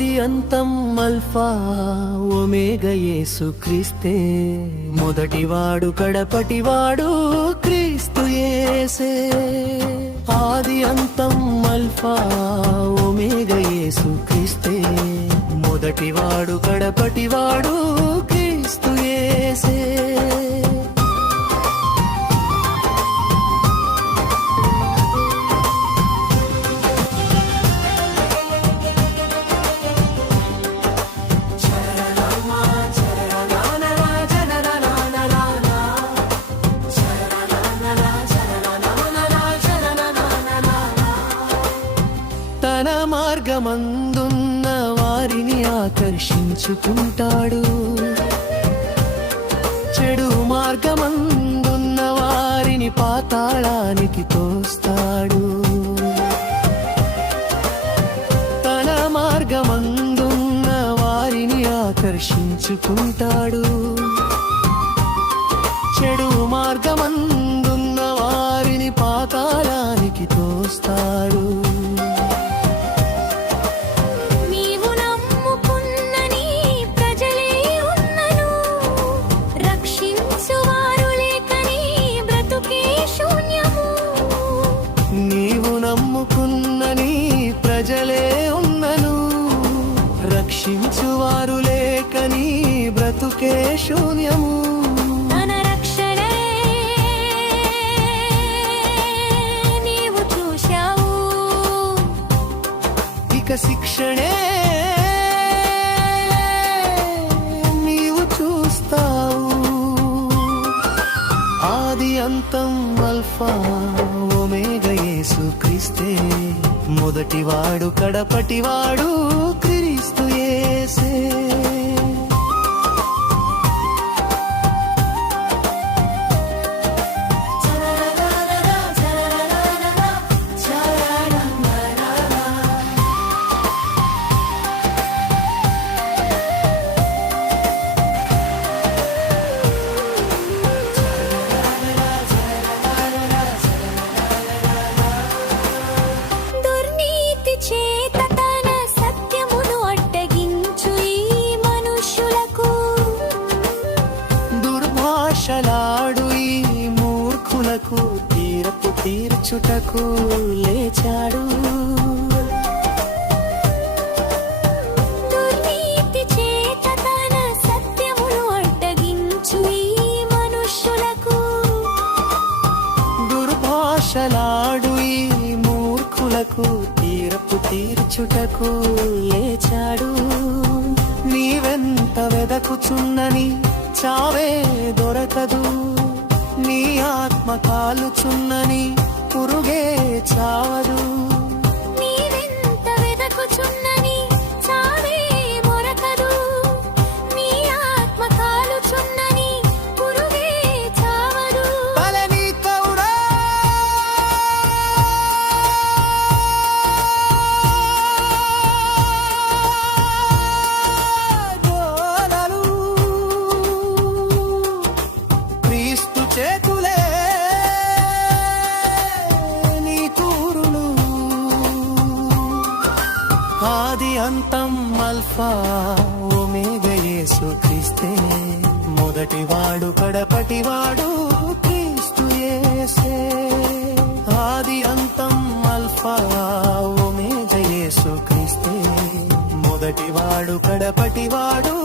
ఆది అంతం alpha omega యేసు క్రీస్తే మొదటివాడు కడపటివాడు క్రీస్తు యేసే ఆది అంతం అల్ఫా ఒమేగా యేసు క్రీస్తే మొదటివాడు కడపటివాడు క్రీస్తు యేసే తన మార్గమందున్న వారిని ఆకర్షించుకుంటాడు చెడు మార్గమందున్న వారిని పాతాళానికి తోస్తాడు తన మార్గమందున్న వారిని ఆకర్షించుకుంటాడు చెడు మార్గమందున్న వారిని పాతాళానికి తోస్తాడు ప్రజలే ఉన్నను రక్షించువారు లేకని బ్రతుకే శూన్యము తన రక్షణే నీవు చూశావు ఇక శిక్షణే నీవు చూస్తావు ఆది అంతం అల్ఫా ఒమేగా యేసు క్రీస్తే మొదటివాడు కడపటివాడు క్రీస్తు యేసే ఆశలాడు ఈ మూర్ఖులకు తీర్పు తీర్చుటకు లేచాడు దుర్నీతి చేత తన సత్యమును అడ్డగించు ఈ మనుష్యులకు దుర్భాషలాడు ఈ మూర్ఖులకు తీర్పు తీర్చుటకు లేచాడు నీవెంత వెదకుచున్నని చావే దొరకదు నీ ఆత్మ కాలుచున్నని పురుగే చావదు నీవెంత వెదకుచున్నని చావే దొరకదు నీ ఆత్మ కాలుచున్నని పురుగే చావదు బలని కౌరా చేతులే నీ కూరులు ఆది అంతం అల్ఫా ఒమేగా యేసు క్రీస్తే మొదటివాడు కడపటివాడు క్రీస్తు యేసే ఆది అంతం అల్ఫా ఒమేగా యేసు క్రీస్తే మొదటివాడు కడపటివాడు